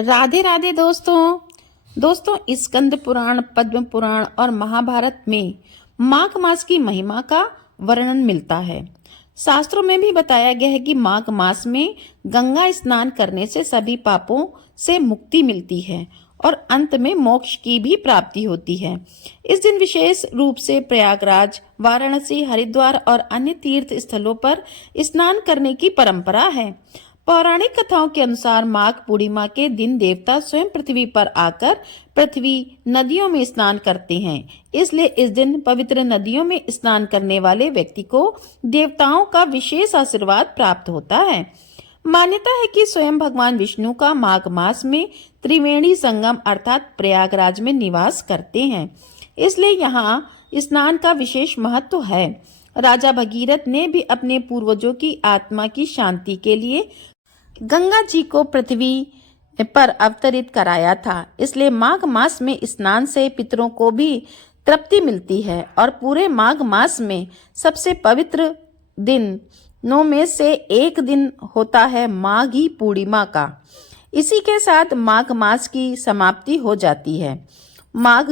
राधे राधे दोस्तों स्कंद पुराण, पद्म पुराण और महाभारत में माघ मास की महिमा का वर्णन मिलता है। शास्त्रों में भी बताया गया है कि माघ मास में गंगा स्नान करने से सभी पापों से मुक्ति मिलती है और अंत में मोक्ष की भी प्राप्ति होती है। इस दिन विशेष रूप से प्रयागराज, वाराणसी, हरिद्वार और अन्य तीर्थ स्थलों पर स्नान करने की परंपरा है। पौराणिक कथाओं के अनुसार माघ पूर्णिमा के दिन देवता स्वयं पृथ्वी पर आकर पृथ्वी नदियों में स्नान करते हैं। इसलिए इस दिन पवित्र नदियों में स्नान करने वाले व्यक्ति को देवताओं का विशेष आशीर्वाद प्राप्त होता है। मान्यता है कि स्वयं भगवान विष्णु का माघ मास में त्रिवेणी संगम अर्थात प्रयागराज में निवास करते हैं, इसलिए यहाँ स्नान का विशेष महत्व है। राजा भगीरथ ने भी अपने पूर्वजों की आत्मा की शांति के लिए गंगा जी को पृथ्वी पर अवतरित कराया था। इसलिए माघ मास में स्नान से पितरों को भी तृप्ति मिलती है और पूरे माघ मास में सबसे पवित्र दिनों में से एक दिन होता है माघी पूर्णिमा का। इसी के साथ माघ मास की समाप्ति हो जाती है। माघ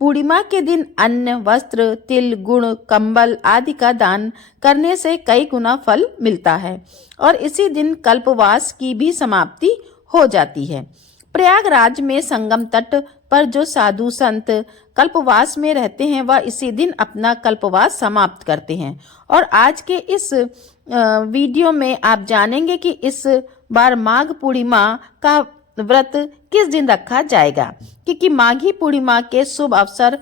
पूर्णिमा के दिन अन्न, वस्त्र, तिल, गुड़, कंबल आदि का दान करने से कई गुना फल मिलता है और इसी दिन कल्पवास की भी समाप्ति हो जाती है। प्रयागराज में संगम तट पर जो साधु संत कल्पवास में रहते हैं वह इसी दिन अपना कल्पवास समाप्त करते हैं। और आज के इस वीडियो में आप जानेंगे कि इस बार माघ पूर्णिमा का व्रत किस दिन रखा जाएगा, क्योंकि माघी पूर्णिमा के शुभ अवसर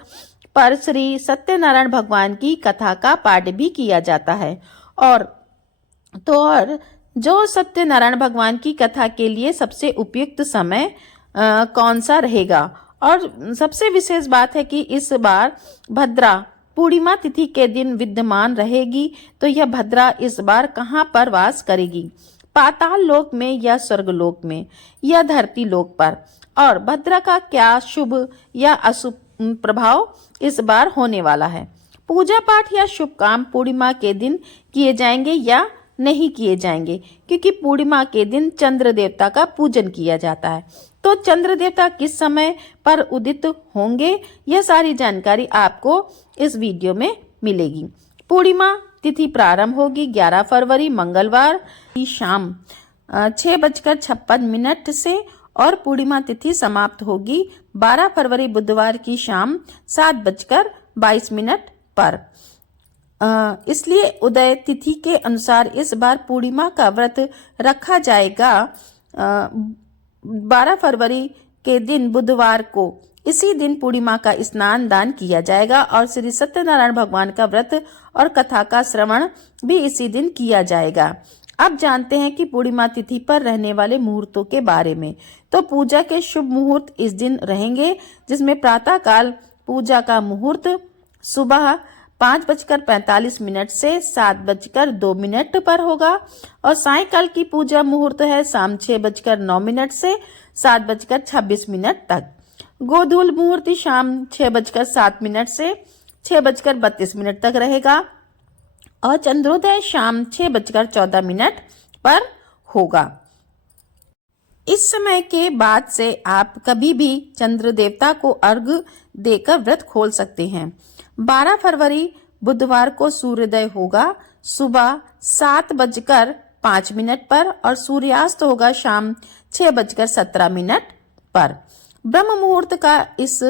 पर श्री सत्यनारायण भगवान की कथा का पाठ भी किया जाता है। और जो सत्यनारायण भगवान की कथा के लिए सबसे उपयुक्त समय कौन सा रहेगा। और सबसे विशेष बात है कि इस बार भद्रा पूर्णिमा तिथि के दिन विद्यमान रहेगी, तो यह भद्रा इस बार कहाँ पर वास करेगी, पाताल लोक में या स्वर्गलोक में या धरती लोक पर, और भद्रा का क्या शुभ या अशुभ प्रभाव इस बार होने वाला है। पूजा पाठ या शुभ काम पूर्णिमा के दिन किए जाएंगे या नहीं किए जाएंगे, क्योंकि पूर्णिमा के दिन चंद्र देवता का पूजन किया जाता है। तो चंद्र देवता किस समय पर उदित होंगे, यह सारी जानकारी आपको इस वीडियो में मिलेगी। पूर्णिमा तिथि प्रारंभ होगी 11 फरवरी मंगलवार की शाम 6:56 से और पूर्णिमा तिथि समाप्त होगी 12 फरवरी बुधवार की शाम 7:22 पर। इसलिए उदय तिथि के अनुसार इस बार पूर्णिमा का व्रत रखा जाएगा 12 फरवरी के दिन बुधवार को। इसी दिन पूर्णिमा का स्नान दान किया जाएगा और श्री सत्यनारायण भगवान का व्रत और कथा का श्रवण भी इसी दिन किया जाएगा। अब जानते हैं कि पूर्णिमा तिथि पर रहने वाले मुहूर्तों के बारे में। तो पूजा के शुभ मुहूर्त इस दिन रहेंगे, जिसमें प्रातः काल पूजा का मुहूर्त सुबह 5:45 से 7:02 पर होगा और सायंकाल की पूजा मुहूर्त है शाम 6:09 से 7:26 तक। गोधूल मुहूर्त शाम 6:07 से 6:32 तक रहेगा और चंद्रोदय शाम 6:14 पर होगा। इस समय के बाद से आप कभी भी चंद्र देवता को अर्घ्य देकर व्रत खोल सकते हैं। 12 फरवरी बुधवार को सूर्योदय होगा सुबह 7:05 पर और सूर्यास्त होगा शाम 6:17 पर। ब्रह्म मुहूर्त का इस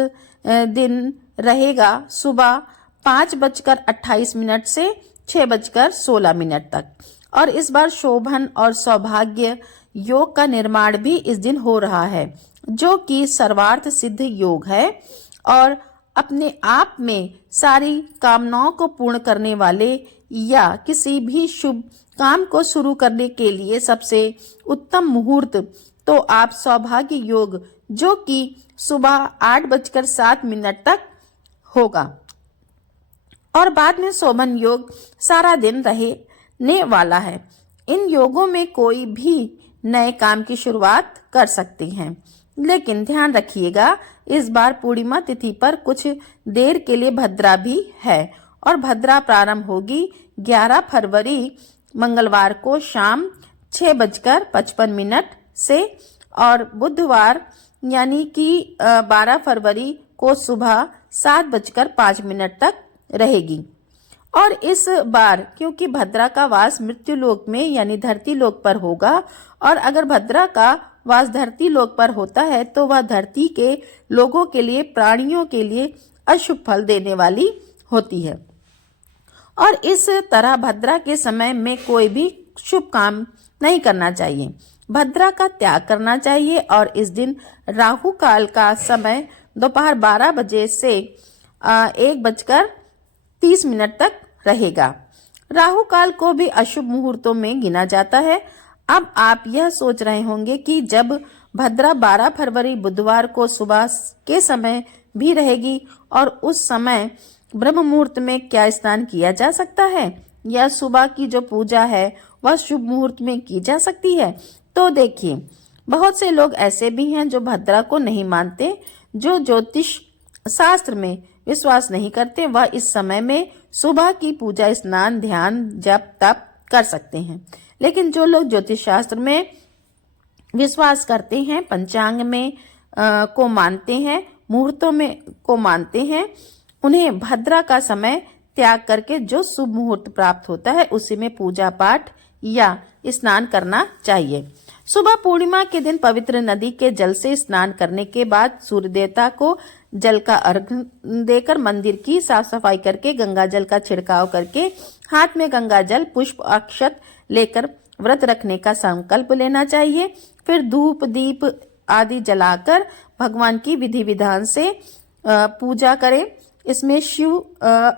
दिन रहेगा सुबह 5:28 से 6:16 तक। और इस बार शोभन और सौभाग्य योग का निर्माण भी इस दिन हो रहा है, जो कि सर्वार्थ सिद्ध योग है और अपने आप में सारी कामनाओं को पूर्ण करने वाले या किसी भी शुभ काम को शुरू करने के लिए सबसे उत्तम मुहूर्त तो आप सौभाग्य योग, जो कि सुबह 8:07 तक होगा और बाद में शोभन योग सारा दिन रहने वाला है। इन योगों में कोई भी नए काम की शुरुआत कर सकते हैं, लेकिन ध्यान रखिएगा इस बार पूर्णिमा तिथि पर कुछ देर के लिए भद्रा भी है और भद्रा प्रारंभ होगी 11 फरवरी मंगलवार को शाम 6:55 से और बुधवार यानी कि 12 फरवरी को सुबह 7:05 तक रहेगी। और इस बार क्योंकि भद्रा का वास मृत्यु लोक में यानी धरती लोक पर होगा, और अगर भद्रा का वास धरती लोक पर होता है तो वह धरती के लोगों के लिए, प्राणियों के लिए अशुभ फल देने वाली होती है। और इस तरह भद्रा के समय में कोई भी शुभ काम नहीं करना चाहिए, भद्रा का त्याग करना चाहिए। और इस दिन राहु काल का समय दोपहर 12 बजे से 1:30 तक रहेगा। राहु काल को भी अशुभ मुहूर्तों में गिना जाता है। अब आप यह सोच रहे होंगे कि जब भद्रा 12 फरवरी बुधवार को सुबह के समय भी रहेगी और उस समय ब्रह्म मुहूर्त में क्या स्नान किया जा सकता है, या सुबह की जो पूजा है वह शुभ मुहूर्त में की जा सकती है। तो देखिए, बहुत से लोग ऐसे भी हैं जो भद्रा को नहीं मानते, जो ज्योतिष शास्त्र में विश्वास नहीं करते, वह इस समय में सुबह की पूजा, स्नान, ध्यान, जप, तप कर सकते हैं। लेकिन जो लोग ज्योतिष शास्त्र में विश्वास करते हैं, पंचांग में को मानते हैं, मुहूर्तों में को मानते हैं, उन्हें भद्रा का समय त्याग करके जो शुभ मुहूर्त प्राप्त होता है उसी में पूजा पाठ या स्नान करना चाहिए। सुबह पूर्णिमा के दिन पवित्र नदी के जल से स्नान करने के बाद सूर्य देवता को जल का अर्घ्य देकर मंदिर की साफ सफाई करके गंगा जल का छिड़काव करके हाथ में गंगा जल, पुष्प, अक्षत लेकर व्रत रखने का संकल्प लेना चाहिए। फिर धूप दीप आदि जलाकर भगवान की विधि विधान से पूजा करें। इसमें शिव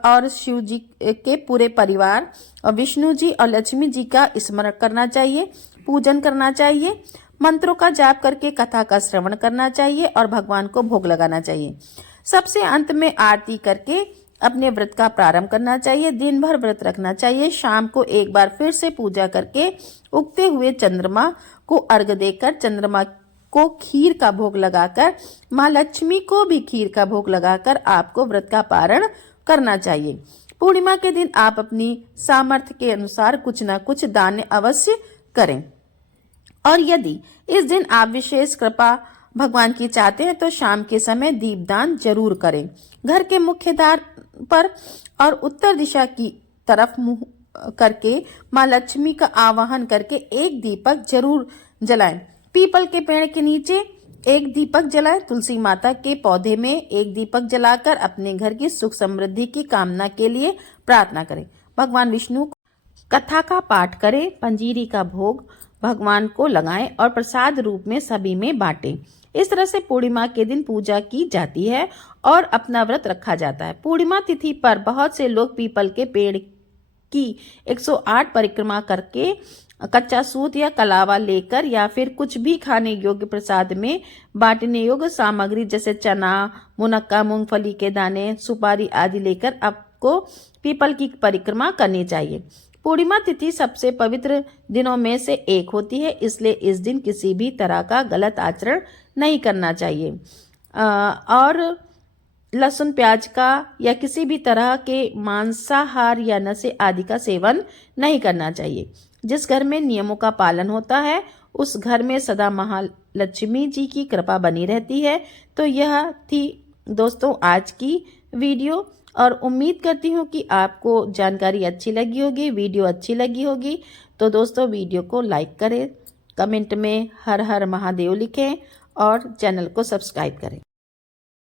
और शिव जी के पूरे परिवार और विष्णु जी और लक्ष्मी जी का स्मरण करना चाहिए, पूजन करना चाहिए, मंत्रों का जाप करके कथा का श्रवण करना चाहिए और भगवान को भोग लगाना चाहिए। सबसे अंत में आरती करके अपने व्रत का प्रारंभ करना चाहिए। दिन भर व्रत रखना चाहिए। शाम को एक बार फिर से पूजा करके उगते हुए चंद्रमा को अर्घ्य देकर, चंद्रमा को खीर का भोग लगाकर, माँ लक्ष्मी को भी खीर का भोग लगाकर आपको व्रत का पारण करना चाहिए। पूर्णिमा के दिन आप अपनी सामर्थ्य के अनुसार कुछ न कुछ दान अवश्य करें। और यदि इस दिन आप विशेष कृपा भगवान की चाहते हैं तो शाम के समय दीपदान जरूर करें। घर के मुख्य द्वार पर और उत्तर दिशा की तरफ मुंह करके माँ लक्ष्मी का आवाहन करके एक दीपक जरूर जलाएं। पीपल के पेड़ के नीचे एक दीपक जलाएं। तुलसी माता के पौधे में एक दीपक जलाकर अपने घर की सुख समृद्धि की कामना के लिए प्रार्थना करें। भगवान विष्णु कथा का पाठ करें। पंजीरी का भोग भगवान को लगाएं और प्रसाद रूप में सभी में बांटें। इस तरह से पूर्णिमा के दिन पूजा की जाती है और अपना व्रत रखा जाता है। पूर्णिमा तिथि पर बहुत से लोग पीपल के पेड़ की 108 परिक्रमा करके कच्चा सूत या कलावा लेकर या फिर कुछ भी खाने योग्य प्रसाद में बांटने योग्य सामग्री जैसे चना, मुनक्का, मूंगफली के दाने, सुपारी आदि लेकर आपको पीपल की परिक्रमा करनी चाहिए। पूर्णिमा तिथि सबसे पवित्र दिनों में से एक होती है, इसलिए इस दिन किसी भी तरह का गलत आचरण नहीं करना चाहिए और लहसुन प्याज का या किसी भी तरह के मांसाहार या नशे आदि का सेवन नहीं करना चाहिए। जिस घर में नियमों का पालन होता है उस घर में सदा महालक्ष्मी जी की कृपा बनी रहती है। तो यह थी दोस्तों आज की वीडियो और उम्मीद करती हूँ कि आपको जानकारी अच्छी लगी होगी, वीडियो अच्छी लगी होगी। तो दोस्तों वीडियो को लाइक करें, कमेंट में हर हर महादेव लिखें और चैनल को सब्सक्राइब करें।